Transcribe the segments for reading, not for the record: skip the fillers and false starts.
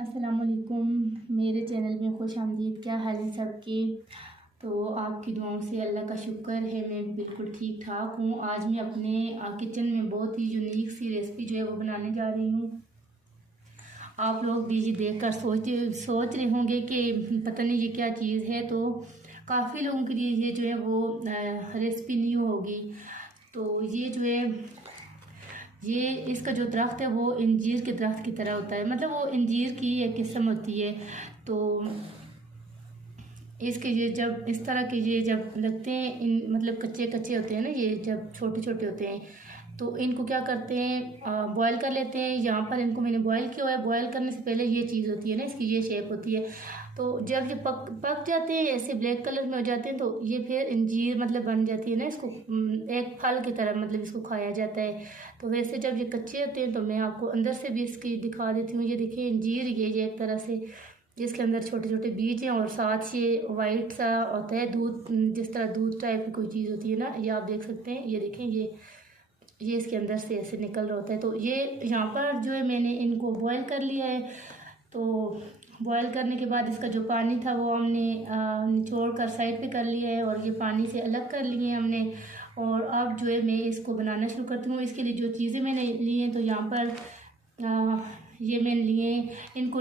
अस्सलामुअलैकुम। मेरे चैनल में खुश आमदीद। क्या हाल है सबके? तो आपकी दुआओं से अल्लाह का शुक्र है मैं बिल्कुल ठीक ठाक हूँ। आज मैं अपने किचन में बहुत ही यूनिक सी रेसिपी जो है वो बनाने जा रही हूँ। आप लोग भी ये देखकर सोच रहे होंगे कि पता नहीं ये क्या चीज़ है। तो काफ़ी लोगों के लिए ये जो है वो रेसिपी न्यू होगी। तो ये जो है ये इसका जो दरख्त है वो इंजीर के दरख्त की तरह होता है, मतलब वो इंजीर की एक किस्म होती है। तो इसके ये जब इस तरह के ये जब लगते हैं इन मतलब कच्चे कच्चे होते हैं ना, ये जब छोटे छोटे होते हैं तो इनको क्या करते हैं बॉयल कर लेते हैं। यहाँ पर इनको मैंने बॉयल किया हुआ है। बॉयल करने से पहले ये चीज़ होती है ना, इसकी ये शेप होती है। तो जब ये पक पक जाते हैं, ऐसे ब्लैक कलर में हो जाते हैं, तो ये फिर अंजीर मतलब बन जाती है ना। इसको एक फल की तरह मतलब इसको खाया जाता है। तो वैसे जब ये कच्चे होते हैं तो मैं आपको अंदर से भी इसकी दिखा देती हूँ। ये देखिए अंजीर, ये एक तरह से इसके अंदर छोटे छोटे बीज हैं और साथ ये वाइट सा होता है दूध, जिस तरह दूध टाइप की कोई चीज़ होती है ना, ये आप देख सकते हैं। ये देखें ये इसके अंदर से ऐसे निकल रहा होता है। तो ये यहाँ पर जो है मैंने इनको बॉयल कर लिया है। तो बॉयल करने के बाद इसका जो पानी था वो हमने निचोड़ कर साइड पे कर लिया है और ये पानी से अलग कर लिए हैं हमने। और अब जो है मैं इसको बनाना शुरू करती हूँ। इसके लिए जो चीज़ें मैंने ली हैं, तो यहाँ पर ये मैंने लिए इनको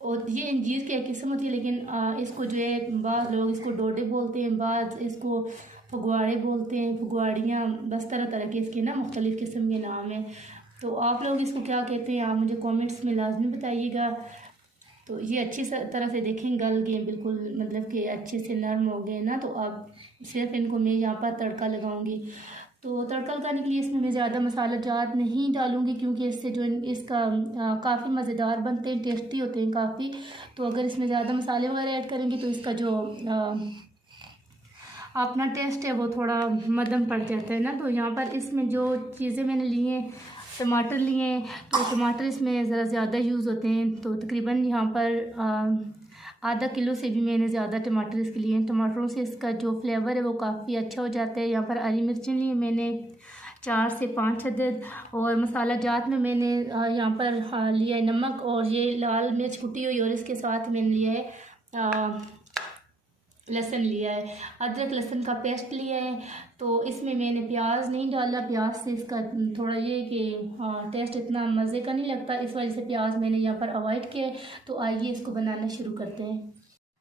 और ये अंजीर की एक किस्म होती है, लेकिन इसको जो है बाद लोग इसको डोडे बोलते हैं, बाद इसको फगवाड़े बोलते हैं, फगवाड़ियाँ, बस तरह तरह के इसके ना मुख्तलिफ़ किस्म के नाम हैं। तो आप लोग इसको क्या कहते हैं आप मुझे कमेंट्स में लाजमी बताइएगा। तो ये अच्छी तरह से देखें गल गए बिल्कुल, मतलब कि अच्छे से नरम हो गए ना। तो अब सिर्फ इनको मैं यहाँ पर तड़का लगाऊंगी। तो तड़का लगाने के लिए इसमें मैं ज़्यादा मसाला जात नहीं डालूंगी, क्योंकि इससे जो इसका काफ़ी मज़ेदार बनते हैं, टेस्टी होते हैं काफ़ी। तो अगर इसमें ज़्यादा मसाले वगैरह ऐड करेंगे तो इसका जो अपना टेस्ट है वो थोड़ा मध्यम पड़ जाता है ना। तो यहाँ पर इसमें जो चीज़ें मैंने ली हैं, टमाटर लिए हैं, तो टमाटर इसमें ज़रा ज़्यादा यूज़ होते हैं। तो तकरीबन यहाँ पर आधा किलो से भी मैंने ज़्यादा टमाटर इसके लिए हैं। टमाटरों से इसका जो फ्लेवर है वो काफ़ी अच्छा हो जाता है। यहाँ पर हरी मिर्चें ली मैंने 4 से 5 अदद। और मसाला जात में मैंने यहाँ पर लिया है नमक और ये लाल मिर्च कुटी हुई, और इसके साथ मैंने लिया है लहसुन लिया है, अदरक लहसुन का पेस्ट लिया है। तो इसमें मैंने प्याज नहीं डाला, प्याज से इसका थोड़ा ये कि टेस्ट इतना मज़े का नहीं लगता, इस वजह से प्याज मैंने यहाँ पर अवॉइड किया है। तो आइए इसको बनाना शुरू करते हैं।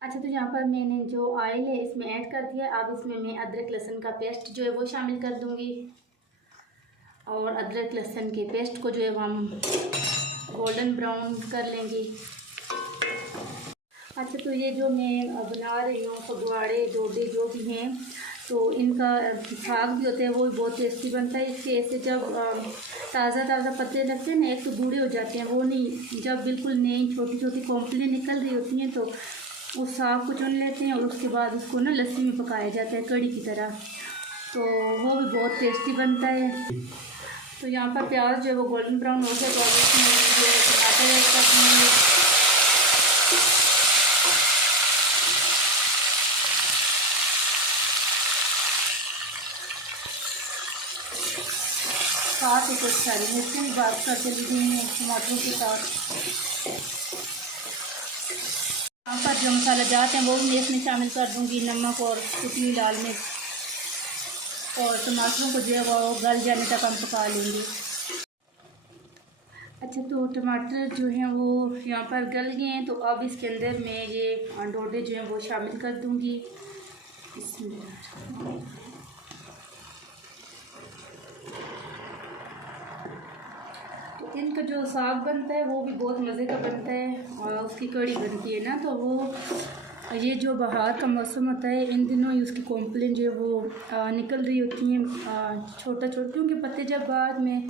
अच्छा, तो यहाँ पर मैंने जो ऑयल है इसमें ऐड कर दिया। अब इसमें मैं अदरक लहसुन का पेस्ट जो है वो शामिल कर दूँगी, और अदरक लहसुन के पेस्ट को जो है हम गोल्डन ब्राउन कर लेंगे। अच्छा, तो ये जो मैं बना रही हूँ फगवाड़े डोडे जो भी हैं, तो इनका साग भी होता है वो भी बहुत टेस्टी बनता है। इसके ऐसे जब ताज़ा ताज़ा पत्ते लगते हैं ना, एक तो बूढ़े हो जाते हैं, वो नहीं, जब बिल्कुल नई छोटी छोटी कोंपलें निकल रही होती हैं तो उस साग को चुन लेते हैं और उसके बाद उसको ना लस्सी में पकाया जाता है कड़ी की तरह। तो वो भी बहुत टेस्टी बनता है। तो यहाँ पर प्याज जो है वो गोल्डन ब्राउन हो गया, तो इसमें टमाटर ऐड कर देंगे। साथ ही कुछ सारी मिर्चें भी बात कर चली गई हैं टमाटरों के साथ। यहाँ पर जो मसाला जाते हैं वो भी मैं इसमें शामिल कर दूँगी, नमक और कुटी हुई लाल मिर्च, और टमाटरों को जो है वो गल जाने तक हम पका लेंगे। अच्छा, तो टमाटर जो हैं वो यहाँ पर गल गए हैं। तो अब इसके अंदर मैं ये डोडे जो हैं वो शामिल कर दूँगी। इनका जो साग बनता है वो भी बहुत मज़े का बनता है, और उसकी कड़ी बनती है ना। तो वो ये जो बहार का मौसम होता है, इन दिनों ही उसकी कॉम्प्लेन जो है वो निकल रही होती हैं छोटा छोटा, क्योंकि पत्ते जब बाद में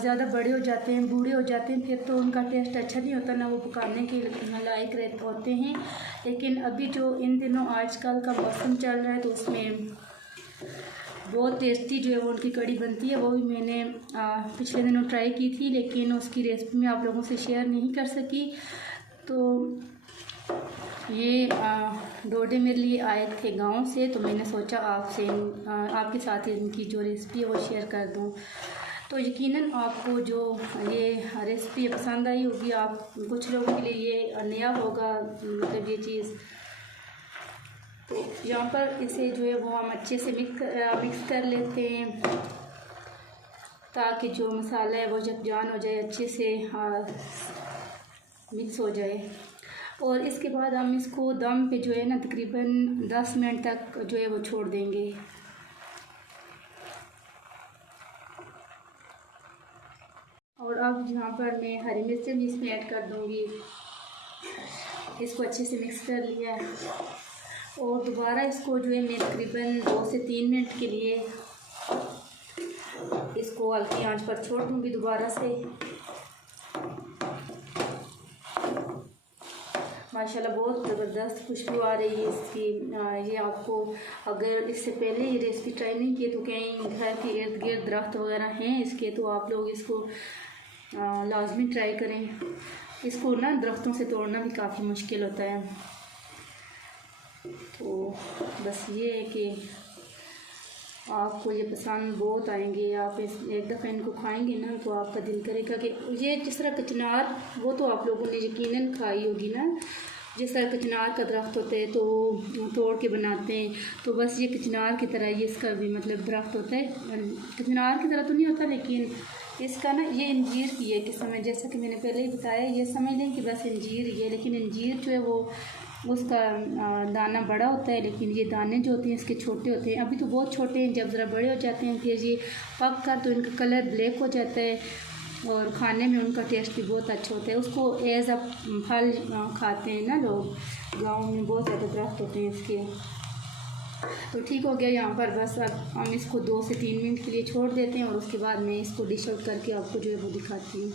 ज़्यादा बड़े हो जाते हैं, बूढ़े हो जाते हैं, फिर तो उनका टेस्ट अच्छा नहीं होता ना, वो पकाने के लायक रहते होते हैं। लेकिन अभी जो इन दिनों आजकल का मौसम चल रहा है तो उसमें बहुत टेस्टी जो है वो उनकी कड़ी बनती है। वो भी मैंने पिछले दिनों ट्राई की थी, लेकिन उसकी रेसिपी मैं आप लोगों से शेयर नहीं कर सकी। तो ये डोडे मेरे लिए आए थे गांव से, तो मैंने सोचा आपसे आपके साथ इनकी जो रेसिपी है वो शेयर कर दूं। तो यकीनन आपको जो ये रेसिपी पसंद आई होगी। आप कुछ लोगों के लिए ये नया होगा, मतलब ये चीज़। तो यहाँ पर इसे जो है वो हम अच्छे से मिक्स कर लेते हैं, ताकि जो मसाला है वो यकजान हो जाए, अच्छे से मिक्स हो जाए। और इसके बाद हम इसको दम पे जो है ना तकरीबन 10 मिनट तक जो है वो छोड़ देंगे। और अब यहाँ पर मैं हरी मिर्च भी इसमें ऐड कर दूँगी। इसको अच्छे से मिक्स कर लिया है और दोबारा इसको जो है मैं तकरीबन 2 से 3 मिनट के लिए इसको हल्की आंच पर छोड़ दूँगी दोबारा से। माशाल्लाह बहुत ज़बरदस्त खुशबू आ रही है इसकी। ये आपको अगर इससे पहले ये रेसिपी ट्राई नहीं की तो कहीं घर के इर्द गिर्द दरख्त वगैरह हैं इसके, तो आप लोग इसको लाजमी ट्राई करें। इसको ना दरख्तों से तोड़ना भी काफ़ी मुश्किल होता है। तो बस ये है कि आपको ये पसंद बहुत आएंगे। आप एक दफ़ा इनको खाएंगे ना तो आपका दिल करेगा कि ये जिस तरह कचनार, वो तो आप लोगों ने यकीनन खाई होगी ना, जिस तरह कचनार का दरख्त होता है तो तोड़ के बनाते हैं, तो बस ये कचनार की तरह ये इसका भी मतलब दरख्त होता है। कचनार की तरह तो नहीं होता, लेकिन इसका ना ये अंजीर की है किस्म है। जैसा कि मैंने पहले ही बताया, ये समझ लें कि बस अंजीर ही है, लेकिन अंजीर जो है वो उसका दाना बड़ा होता है, लेकिन ये दाने जो होते हैं इसके छोटे होते हैं। अभी तो बहुत छोटे हैं, जब ज़रा बड़े हो जाते हैं फिर ये पक कर तो इनका कलर ब्लैक हो जाता है और खाने में उनका टेस्ट भी बहुत अच्छा होता है। उसको एज अ फल खाते हैं ना लोग, गांव में बहुत ज़्यादा दरख्त होते हैं इसके। तो ठीक हो गया यहाँ पर। बस अब हम इसको 2 से 3 मिनट के लिए छोड़ देते हैं और उसके बाद मैं इसको डिश आउट करके आपको जो है वो दिखाती हूँ।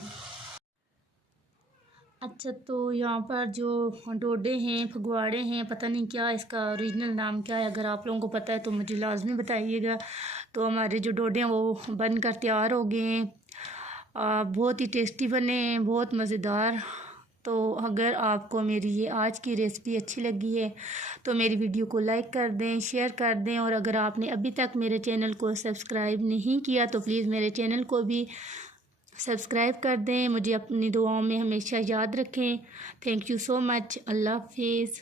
अच्छा, तो यहाँ पर जो डोडे हैं, फगवाड़े हैं, पता नहीं क्या इसका ओरिजिनल नाम क्या है, अगर आप लोगों को पता है तो मुझे लाजमी बताइएगा। तो हमारे जो डोडे हैं वो बनकर तैयार हो गए हैं। बहुत ही टेस्टी बने हैं, बहुत मज़ेदार। तो अगर आपको मेरी ये आज की रेसिपी अच्छी लगी है तो मेरी वीडियो को लाइक कर दें, शेयर कर दें, और अगर आपने अभी तक मेरे चैनल को सब्सक्राइब नहीं किया तो प्लीज़ मेरे चैनल को भी सब्सक्राइब कर दें। मुझे अपनी दुआओं में हमेशा याद रखें। Thank you so much. अल्लाह हाफिज़।